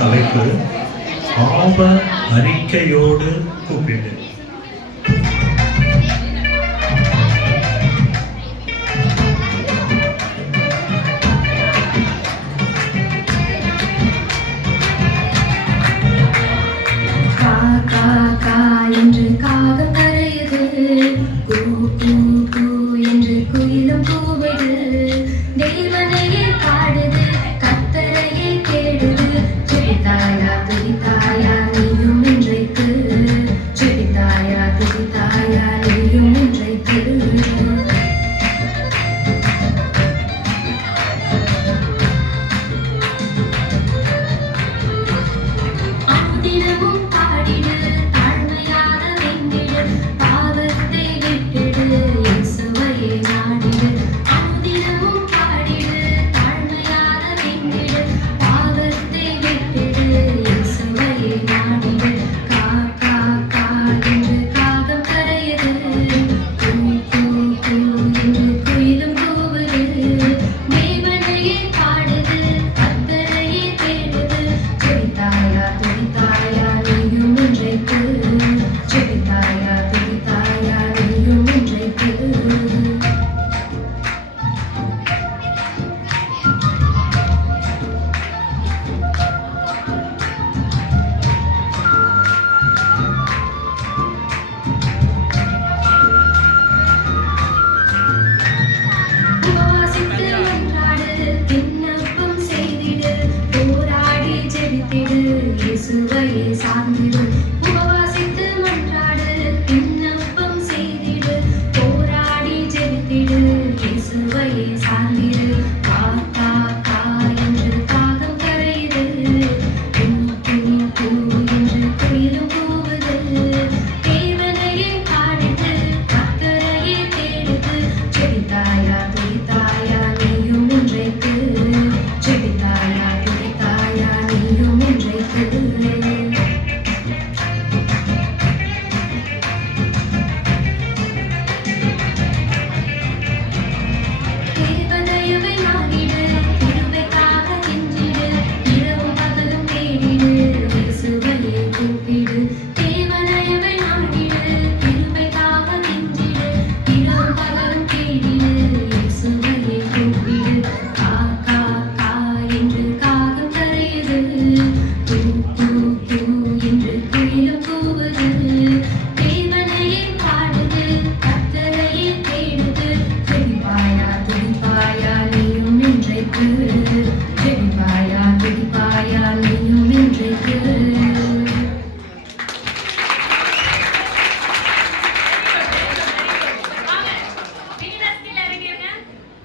தலைப்பு பாவ அறிக்கையோடு கூப்பிடு. என்று காகம் கரையுது, கூ கூ கூ என்று குயிலும் கூவுது, தேவனையே பாடுது, கர்த்தரையே தேடுது, ஜெபித்தாயா துதித்தாயா நீயும் இன்றைக்கு, ஜெபித்தாயா துதித்தாயா நீயும் இன்றைக்கு. அனுதினமும் பாடிடு, தாழ்மையாக வென்றிடு, பாவத்தை விட்டிடு, இயேசுவையே நாடிடு. அனுதினமும் பாடிடு, தாழ்மையாக வென்றிடு, பாவத்தை விட்டிடு, இயேசுவையே நாடிடு. கா கா கா என்று காகம் கரையுது, கூ கூ கூ என்று குயிலும் கூவுது, தேவனையே பாடுது, கர்த்தரையே தேடுது, ஜெபித்தாயா துதித்தாயா நீயும் இன்றைக்கு, ஜெபித்தாயா துதித்தாயா நீயும் இன்றைக்கு. உபவாசித்து மன்றாடு, விண்ணப்பம் செய்திடு, போராடி ஜெபித்திடு, இயேசுவையே சார்ந்திடு. உபவாசித்து மன்றாடு, விண்ணப்பம் செய்திடு, போராடி ஜெபித்திடு, இயேசுவையே சார்ந்திடு. கா கா கா என்று காகம் கரையுது, கூ கூ கூ என்று குயிலும் கூவுது, தேவனையே பாடுது, கர்த்தரையே தேடுது, ஜெபித்தாயா துதித்தாயா நீயும் இன்றைக்கு, ஜெபித்தாயா துதித்தாயா நீயும் இன்றைக்கு. தேவதயவை நாடிடு, கிருபைக்காக கெஞ்சிடு, இரவும் பகலும் தேடிடு, இயேசுவையே கூப்பிடு. தேவதயவை நாடிடு, கிருபைக்காக கெஞ்சிடு, இரவும் பகலும் தேடிடு, இயேசுவையே கூப்பிடு. கா கா கா என்று காகம் கரையுது, கூ கூ கூ என்று குயிலும் கூவுது, தேவனையே பாடுது, கர்த்தரையே தேடுது, ஜெபிப்பாயா துதிப்பாயா நீயும் இன்றைக்கு, ஜெபிப்பாயா துதிப்பாயா நீயும் இன்றைக்கு.